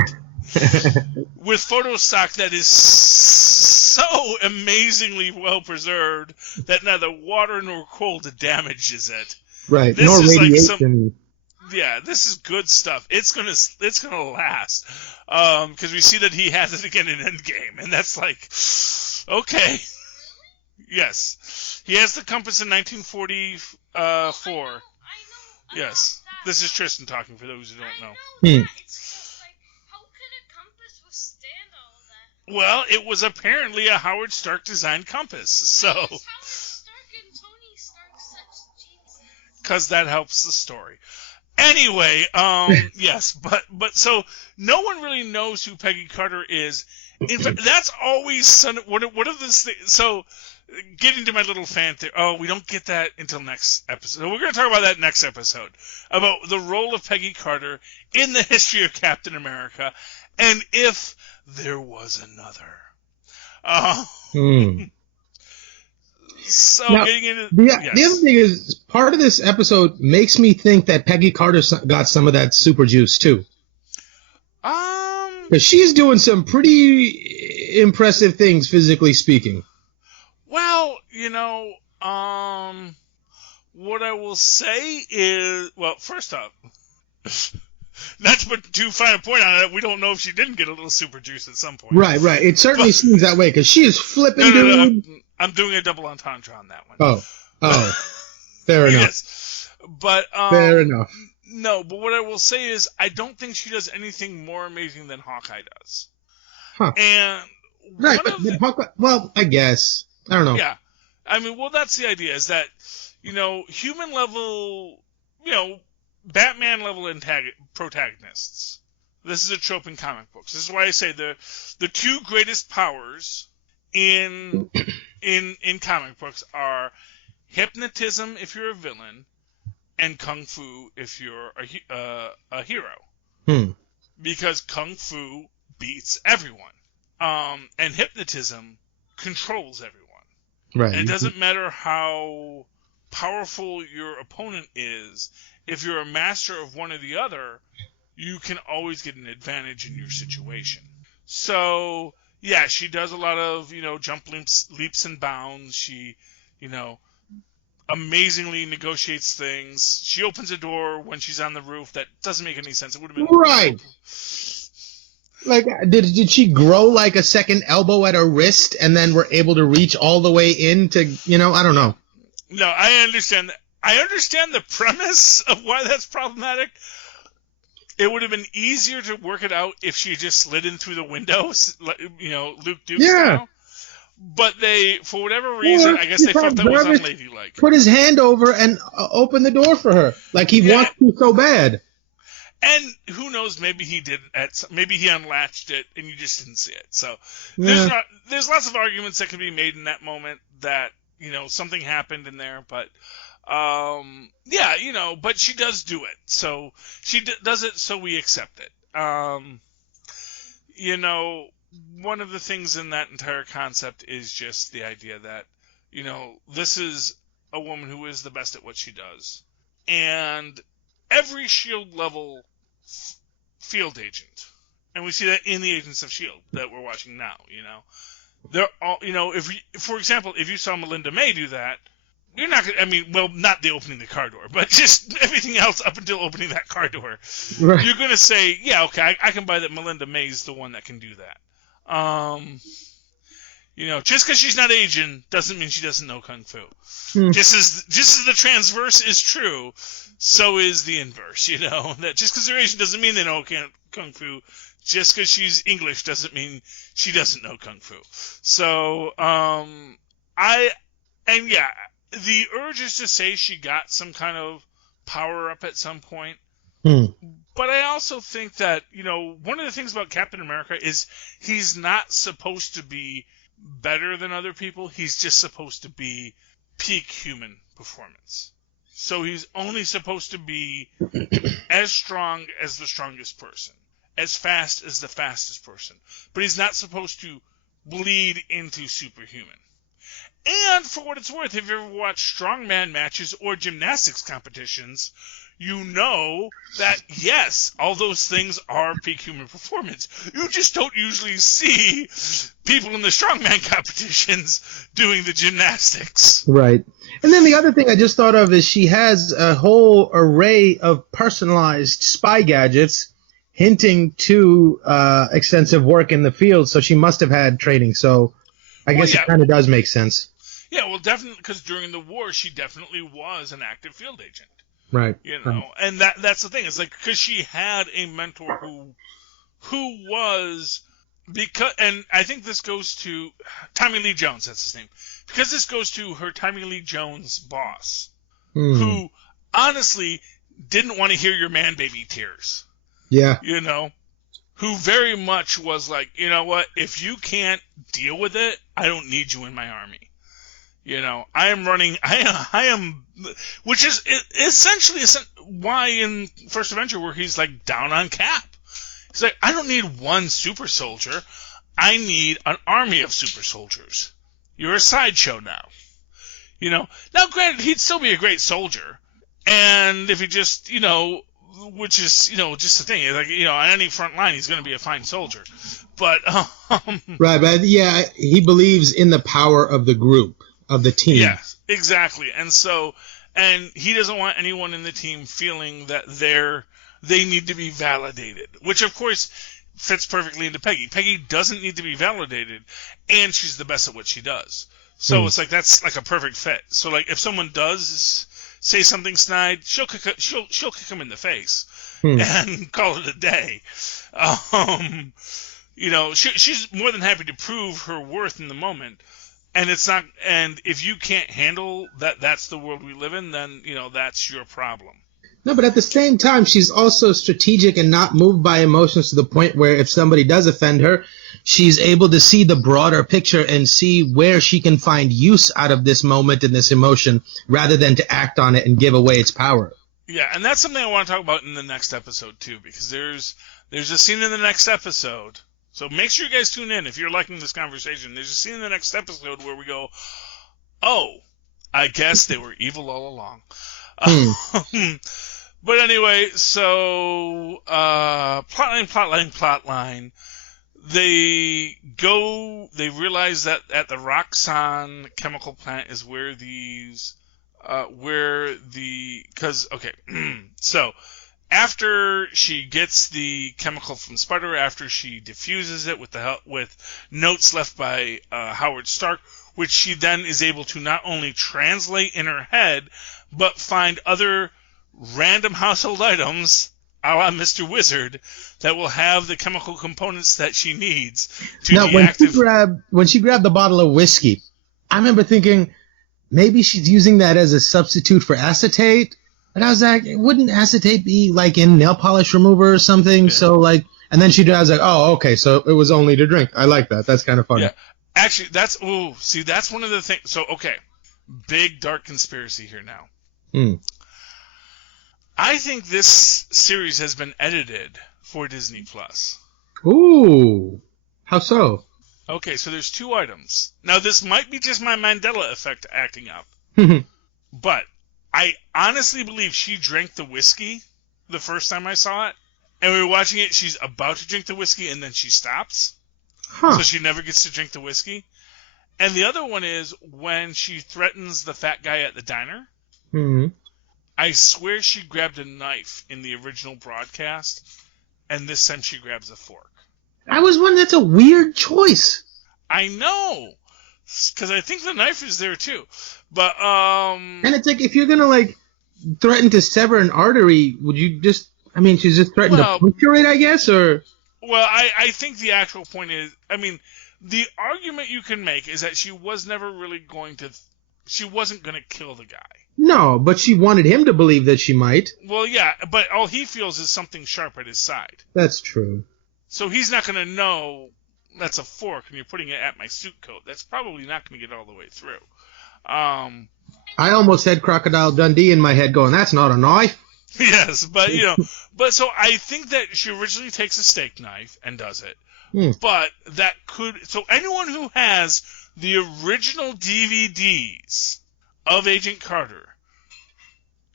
With photo stock that is so amazingly well preserved that neither water nor cold damages it. Right, this nor is radiation. This is good stuff. It's gonna last. Because we see that he has it again in Endgame, and that's okay. Yes. He has the compass in 1944. Yes. This is Tristan talking for those who don't know. It's how could a compass withstand all that? Well, it was apparently a Howard Stark designed compass, so. Why is Howard Stark and Tony Stark such geniuses? Because that helps the story. Anyway, yes, but so no one really knows who Peggy Carter is. In fact, that's always one of the things. So, getting to my little fan theory. Oh, we don't get that until next episode. We're going to talk about that next episode, about the role of Peggy Carter in the history of Captain America, and if there was another. So now, getting into the other thing is, part of this episode makes me think that Peggy Carter got some of that super juice too. Because she's doing some pretty impressive things, physically speaking. Well, what I will say is, well, first up, not to put too fine a point on it, we don't know if she didn't get a little super juice at some point. Right. It certainly seems that way, because she is flipping, No, I'm doing a double entendre on that one. Oh, fair enough. Yes. But, fair enough. No, but what I will say is, I don't think she does anything more amazing than Hawkeye does. Huh. And right, but Hawkeye, well, I guess. I don't know. Yeah. I mean, well, that's the idea, is that, human level, Batman level protagonists. This is a trope in comic books. This is why I say the two greatest powers in comic books are hypnotism if you're a villain, and kung fu if you're a hero. Because kung fu beats everyone, and hypnotism controls everyone. Right. And it doesn't matter how powerful your opponent is. If you're a master of one or the other, you can always get an advantage in your situation. So, yeah, she does a lot of, jump leaps and bounds. She, amazingly negotiates things. She opens a door when she's on the roof. That doesn't make any sense. It would have been right. Did she grow like a second elbow at her wrist and then were able to reach all the way into, I don't know. No, I understand that. I understand the premise of why that's problematic. It would have been easier to work it out if she just slid in through the window, Luke Duke style. But they, for whatever reason, I guess they felt that was unladylike. Put his hand over and open the door for her, like he wants to so bad. And who knows? Maybe he did. Maybe he unlatched it, and you just didn't see it. So there's lots of arguments that can be made in that moment that something happened in there. But but she does do it. So she does it, so we accept it. One of the things in that entire concept is just the idea that this is a woman who is the best at what she does, and every SHIELD level field agent, and we see that in the Agents of SHIELD that we're watching now, they're all, for example, if you saw Melinda May do that, you're not gonna, I mean, well, not the opening the car door, but just everything else up until opening that car door. Right. You're gonna say, yeah, okay, I can buy that Melinda May's the one that can do that. Just because she's not Asian doesn't mean she doesn't know kung fu. Just as the transverse is true, so is the inverse. That just because they're Asian doesn't mean they know kung fu. Just because she's English doesn't mean she doesn't know kung fu. So, the urge is to say she got some kind of power up at some point. But I also think that, one of the things about Captain America is he's not supposed to be better than other people. He's just supposed to be peak human performance. So he's only supposed to be as strong as the strongest person, as fast as the fastest person. But he's not supposed to bleed into superhuman. And for what it's worth, if you ever watched strongman matches or gymnastics competitions, you know that, yes, all those things are peak human performance. You just don't usually see people in the strongman competitions doing the gymnastics. Right. And then the other thing I just thought of is she has a whole array of personalized spy gadgets hinting to extensive work in the field, so she must have had training. So I guess it kind of does make sense. Yeah, well, definitely, because during the war, she definitely was an active field agent. Right. And that's the thing. It's like, because she had a mentor who was, and I think this goes to Tommy Lee Jones, that's his name, because this goes to her Tommy Lee Jones boss, who honestly didn't want to hear your man baby tears. Yeah. Who very much was like, you know what, if you can't deal with it, I don't need you in my army. I am, which is essentially why in First Avenger where he's like down on Cap. He's like, I don't need one super soldier. I need an army of super soldiers. You're a sideshow now. Now granted, he'd still be a great soldier. And if he just, which is, just the thing, like, on any front line, he's going to be a fine soldier. But, right, but yeah, he believes in the power of the group. Of the team. Yes, exactly. And he doesn't want anyone in the team feeling that they need to be validated, which of course fits perfectly into Peggy. Peggy doesn't need to be validated, and she's the best at what she does. So it's like, that's like a perfect fit. So like, if someone does say something snide, she'll kick him in the face and call it a day. She's more than happy to prove her worth in the moment. And and if you can't handle that's the world we live in, then, that's your problem. No, but at the same time, she's also strategic and not moved by emotions to the point where if somebody does offend her, she's able to see the broader picture and see where she can find use out of this moment and this emotion rather than to act on it and give away its power. Yeah, and that's something I want to talk about in the next episode, too, because there's a scene in the next episode. So make sure you guys tune in if you're liking this conversation. There's a scene in the next episode where we go, oh, I guess they were evil all along. But anyway, so plotline. They realize that at the Roxxon chemical plant is where so after she gets the chemical from Spider, after she diffuses it with notes left by Howard Stark, which she then is able to not only translate in her head, but find other random household items, a la Mr. Wizard, that will have the chemical components that she needs to be active. When she grabbed the bottle of whiskey, I remember thinking maybe she's using that as a substitute for acetate. And I was like, wouldn't acetate be like in nail polish remover or something? Yeah. So like, and then I was like, oh, okay, so it was only to drink. I like that. That's kind of funny. Yeah. Actually, that's one of the things. So, okay, big dark conspiracy here now. I think this series has been edited for Disney Plus. Ooh, how so? Okay, so there's two items. Now, this might be just my Mandela effect acting up, but I honestly believe she drank the whiskey the first time I saw it, and we were watching it, she's about to drink the whiskey, and then she stops. So she never gets to drink the whiskey. And the other one is when she threatens the fat guy at the diner. Mm-hmm. I swear she grabbed a knife in the original broadcast, and this time she grabs a fork. I was wondering, that's a weird choice. I know, because I think the knife is there too. But And it's like, if you're gonna like threaten to sever an artery, would you just? I mean, she's just threatened to puncture it, I guess, or. Well, I think the actual point is, I mean, the argument you can make is that she was never really going to. She wasn't going to kill the guy. No, but she wanted him to believe that she might. Well, yeah, but all he feels is something sharp at his side. That's true. So he's not going to know that's a fork and you're putting it at my suit coat. That's probably not going to get all the way through. I almost had Crocodile Dundee in my head going, that's not a knife. Yes, but, but so I think that she originally takes a steak knife and does it. But that could, so anyone who has the original DVDs of Agent Carter,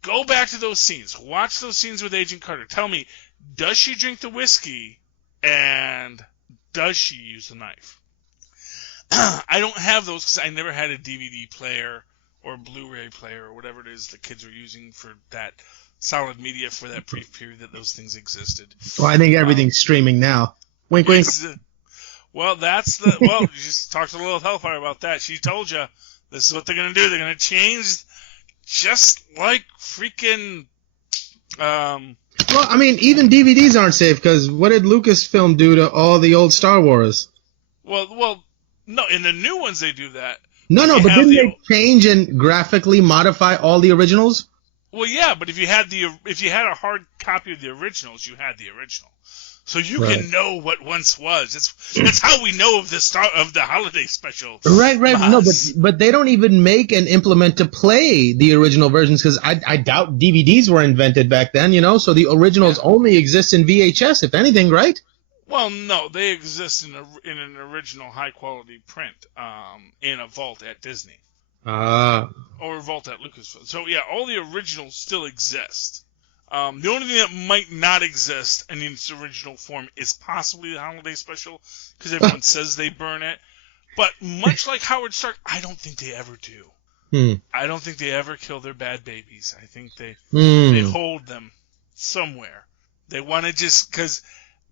go back to those scenes. Watch those scenes with Agent Carter. Tell me, does she drink the whiskey and does she use the knife? I don't have those because I never had a DVD player or Blu-ray player or whatever it is the kids were using for that solid media for that brief period that those things existed. Well, I think everything's streaming now. Wink, wink. Well, you just talked to Lilith Hellfire about that. She told you this is what they're going to do. They're going to change just like freaking... Well, I mean, even DVDs aren't safe, because what did Lucasfilm do to all the old Star Wars? Well, no, in the new ones they do that. No, but didn't they change and graphically modify all the originals? Well, yeah, but if you had a hard copy of the originals, you had the original. So you can know what once was. That's how we know of the holiday special. Right. No, but they don't even make and implement to play the original versions, because I doubt DVDs were invented back then. So the originals only exist in VHS, if anything, right? Well, no, they exist in an original high quality print in a vault at Disney. Or a vault at Lucasfilm. So yeah, all the originals still exist. The only thing that might not exist in its original form is possibly the holiday special, because everyone says they burn it. But much like Howard Stark, I don't think they ever do. I don't think they ever kill their bad babies. I think they hold them somewhere. They want to just, because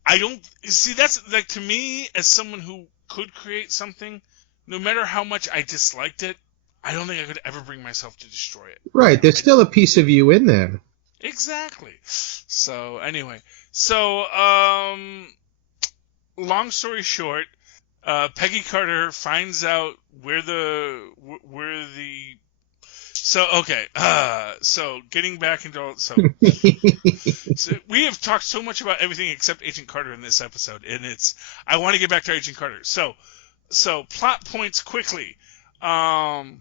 I don't see, that's like, to me, as someone who could create something, no matter how much I disliked it, I don't think I could ever bring myself to destroy it. Right, there's still a piece of you in there. Exactly. So anyway, long story short, Peggy Carter finds out so getting back into so we have talked so much about everything except Agent Carter in this episode, and I want to get back to Agent Carter. So plot points quickly. Howard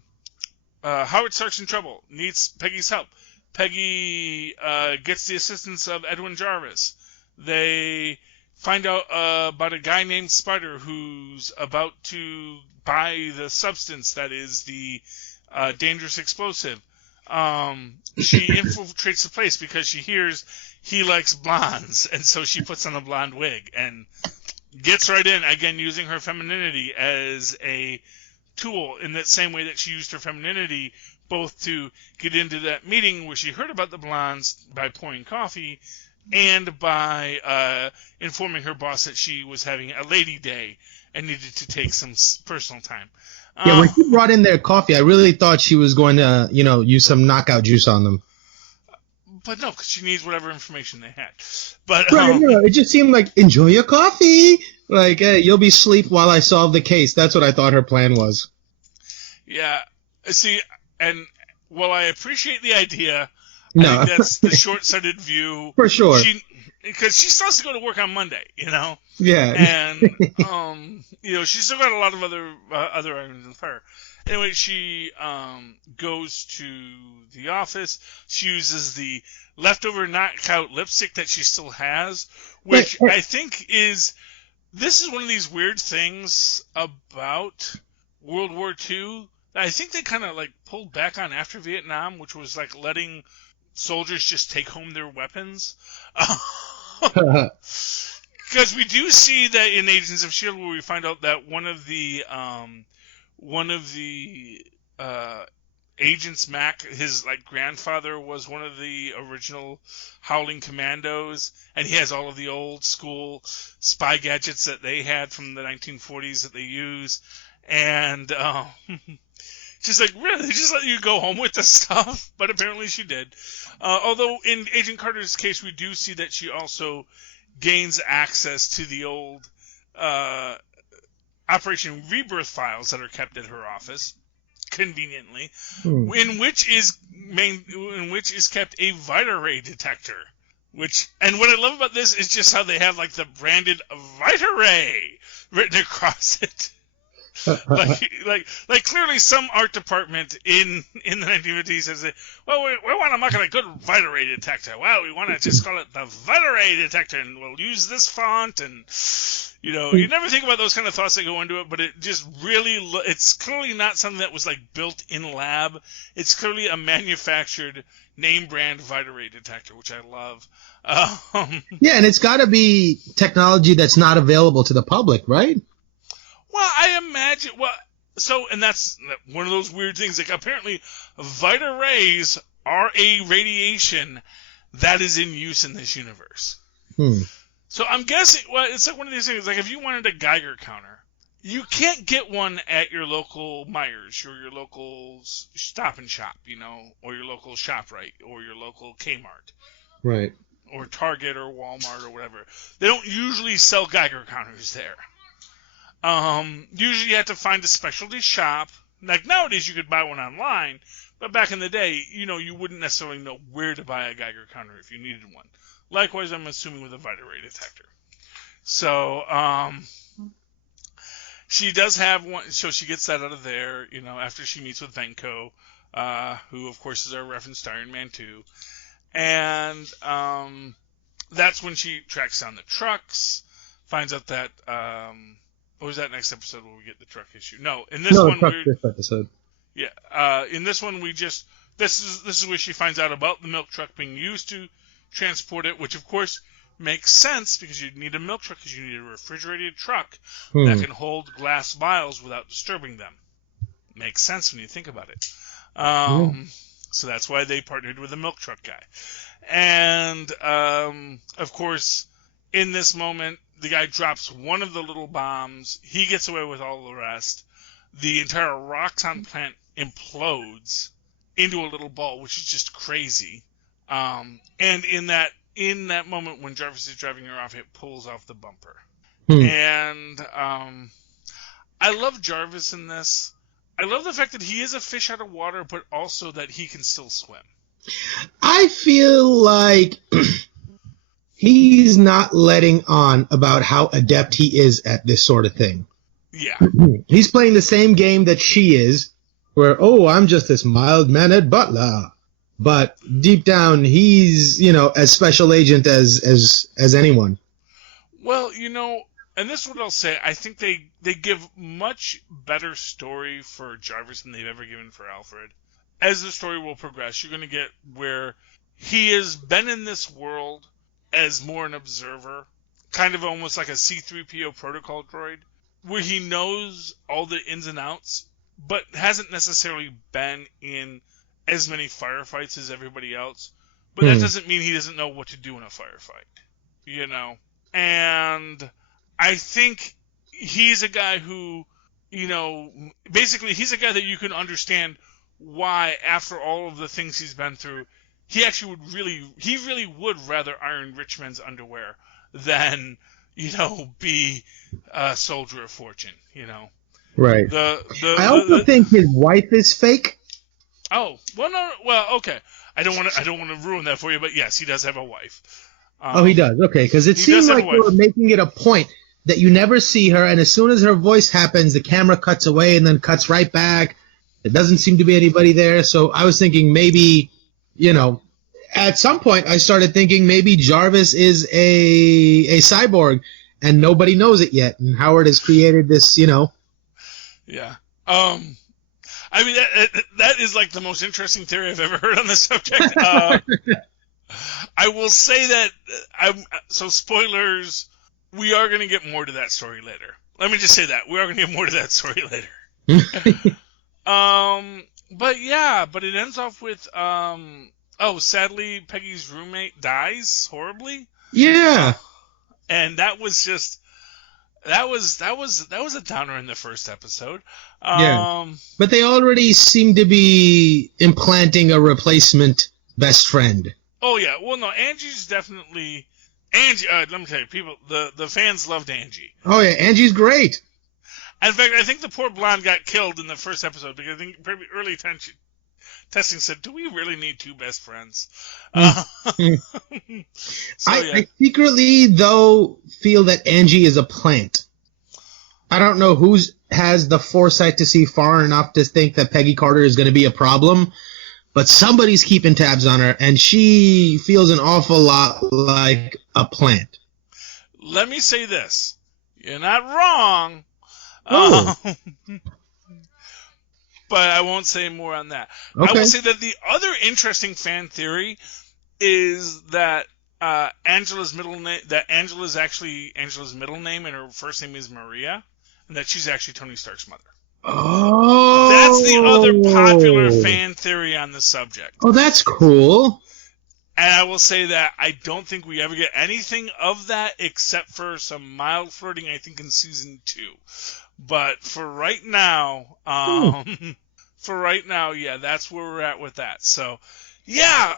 Stark's in trouble, needs Peggy's help. Peggy gets the assistance of Edwin Jarvis. They find out about a guy named Spider who's about to buy the substance that is the dangerous explosive. She infiltrates the place because she hears he likes blondes, and so she puts on a blonde wig and gets right in, again using her femininity as a tool in that same way that she used her femininity both to get into that meeting where she heard about the blondes by pouring coffee and by informing her boss that she was having a lady day and needed to take some personal time. Yeah, when she brought in their coffee, I really thought she was going to, use some knockout juice on them. But no, because she needs whatever information they had. But it just seemed like, enjoy your coffee. Like, hey, you'll be asleep while I solve the case. That's what I thought her plan was. Yeah. See, and while I appreciate the idea, I think that's the short-sighted view. For sure. Because she still has to go to work on Monday, Yeah. And, she's still got a lot of other items in the fire. Anyway, she goes to the office. She uses the leftover knockout lipstick that she still has, which I think this is one of these weird things about World War II. I think they kind of pulled back on after Vietnam, which was letting soldiers just take home their weapons. Because we do see that in Agents of S.H.I.E.L.D., where we find out that one of the one of the agents, Mac, his grandfather was one of the original Howling Commandos, and he has all of the old school spy gadgets that they had from the 1940s that they use, and she's like, really? They just let you go home with this stuff? But apparently she did. Although in Agent Carter's case, we do see that she also gains access to the old Operation Rebirth files that are kept at her office, conveniently, in which is kept a Vita-Ray detector. And what I love about this is just how they have the branded Vita-Ray written across it. Clearly some art department in the 1950s says, well, we want to make it a good Vita-Ray detector. Well, we want to just call it the Vita-Ray detector, and we'll use this font, and you never think about those kind of thoughts that go into it, but it just really, it's clearly not something that was built in lab. It's clearly a manufactured name brand Vita-Ray detector, which I love. Yeah, and it's got to be technology that's not available to the public, right? Well, I imagine. And that's one of those weird things. Apparently, Vita rays are a radiation that is in use in this universe. So I'm guessing. Well, it's one of these things. If you wanted a Geiger counter, you can't get one at your local Myers or your local Stop and Shop, or your local ShopRite or your local Kmart, right? Or Target or Walmart or whatever. They don't usually sell Geiger counters there. Usually you have to find a specialty shop. Nowadays you could buy one online, but back in the day, you wouldn't necessarily know where to buy a Geiger counter if you needed one. Likewise, I'm assuming with a Vita-Ray detector. So, she does have one, so she gets that out of there, after she meets with Venko, who of course is our reference to Iron Man 2. And, that's when she tracks down the trucks, finds out that, or was that next episode where we get the truck issue? No, in this this episode. Yeah, in this one this is where she finds out about the milk truck being used to transport it, which of course makes sense because you need a milk truck because you need a refrigerated truck that can hold glass vials without disturbing them. Makes sense when you think about it. So that's why they partnered with the milk truck guy. And of course, in this moment, the guy drops one of the little bombs. He gets away with all the rest. The entire Roxxon plant implodes into a little ball, which is just crazy. And in that moment when Jarvis is driving her off, it pulls off the bumper. And I love Jarvis in this. I love the fact that he is a fish out of water, but also that he can still swim. I feel like he's not letting on about how adept he is at this sort of thing. Yeah. He's playing the same game that she is, where, I'm just this mild-mannered butler. But deep down, he's, as special agent as anyone. Well, and this is what I'll say. I think they give much better story for Jarvis than they've ever given for Alfred. As the story will progress, you're going to get where he has been in this world as more an observer, kind of almost like a C-3PO protocol droid, where he knows all the ins and outs, but hasn't necessarily been in as many firefights as everybody else. But that doesn't mean he doesn't know what to do in a firefight, And I think he's a guy who, basically he's a guy that you can understand why, after all of the things he's been through, he really would rather iron rich men's underwear than, be a soldier of fortune, Right. I also think his wife is fake. Oh, well, no, well, okay. I don't want to ruin that for you, but yes, he does have a wife. He does. Okay, because it seems like they were making it a point that you never see her, and as soon as her voice happens, the camera cuts away and then cuts right back. There doesn't seem to be anybody there, so I was thinking maybe, at some point I started thinking maybe Jarvis is a cyborg, and nobody knows it yet, and Howard has created this, Yeah. I mean, that is like the most interesting theory I've ever heard on this subject. I will say that, so spoilers, we are going to get more to that story later. Let me just say that. We are going to get more to that story later. But it ends off with sadly Peggy's roommate dies horribly. Yeah. And that was just that was a downer in the first episode. Yeah. But they already seem to be implanting a replacement best friend. Oh yeah. Well, no, Angie's definitely Angie. Let me tell you, people, the fans loved Angie. Oh yeah, Angie's great. In fact, I think the poor blonde got killed in the first episode because I think probably early testing said, "Do we really need two best friends?" I secretly, though, feel that Angie is a plant. I don't know who has the foresight to see far enough to think that Peggy Carter is going to be a problem, but somebody's keeping tabs on her, and she feels an awful lot like a plant. Let me say this. You're not wrong. Oh. But I won't say more on that. Okay. I will say that the other interesting fan theory is that Angela's middle name, actually Angela's middle name, and her first name is Maria, and that she's actually Tony Stark's mother. Oh. That's the other popular fan theory on the subject. Oh, that's cool. And I will say that I don't think we ever get anything of that except for some mild flirting, I think, in season 2. But for right now, yeah, that's where we're at with that. So, yeah,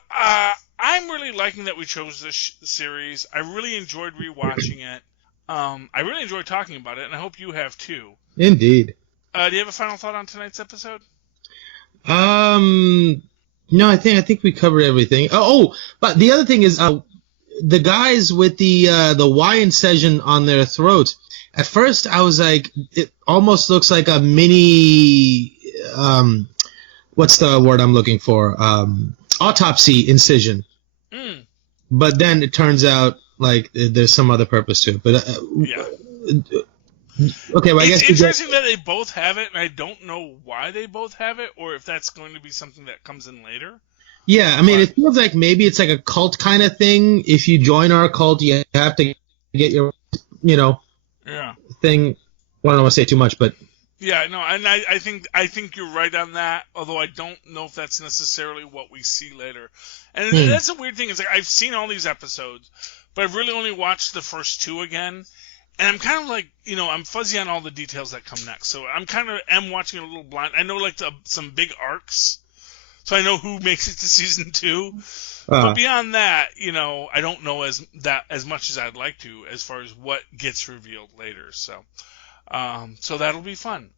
I'm really liking that we chose this series. I really enjoyed rewatching it. I really enjoyed talking about it, and I hope you have too. Indeed. Do you have a final thought on tonight's episode? No, I think we covered everything. But the other thing is, the guys with the Y incision on their throats. At first, I was like, it almost looks like a mini, what's the word I'm looking for? Autopsy incision. Mm. But then it turns out like there's some other purpose to it. But yeah. Okay, well, I guess it's interesting that they both have it, and I don't know why they both have it, or if that's going to be something that comes in later. Yeah, I mean, it feels like maybe it's like a cult kind of thing. If you join our cult, you have to get your, thing. Well, I don't want to say too much, but yeah, no, and I think you're right on that. Although I don't know if that's necessarily what we see later. And that's a weird thing. Is like I've seen all these episodes, but I've really only watched the first 2 again. And I'm kind of like, I'm fuzzy on all the details that come next. So I'm kind of watching a little blind. I know like some big arcs, so I know who makes it to season 2. But beyond that, I don't know as much as I'd like to as far as what gets revealed later. So, so that'll be fun.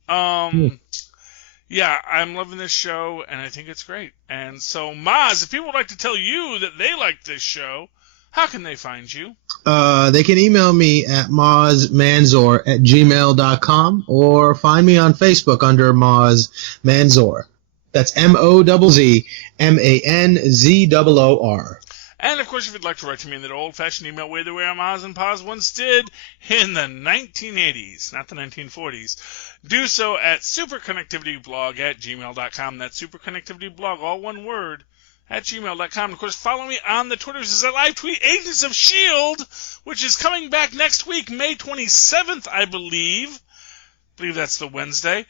Yeah, I'm loving this show, and I think it's great. And so, Mozz, if people would like to tell you that they like this show, how can they find you? They can email me at mozzmanzoor@gmail.com or find me on Facebook under Mozz Manzoor. That's MOZZMANZOOR. And, of course, if you'd like to write to me in that old-fashioned email way the way Mozz and Paz once did in the 1980s, not the 1940s, do so at superconnectivityblog@gmail.com. That's superconnectivityblog, all one word, at gmail.com. Of course, follow me on the Twitters as I live tweet Agents of S.H.I.E.L.D., which is coming back next week, May 27th, I believe. I believe that's the Wednesday.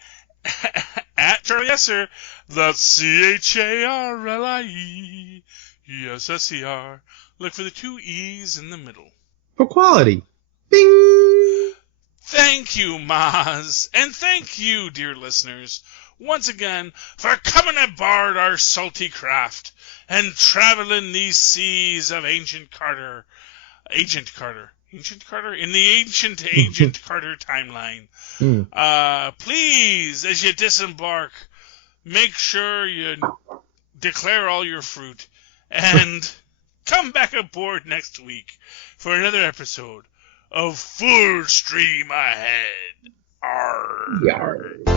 At Charlie Esser, that's CHARLIE. ESSER. Look for the 2 E's in the middle. For quality. Bing! Thank you, Mozz. And thank you, dear listeners, once again for coming aboard our salty craft and traveling these seas of Agent Carter? In the ancient Agent Carter timeline. Please, as you disembark, make sure you declare all your fruit and come back aboard next week for another episode of Full Stream Ahead. Arr. Yarr.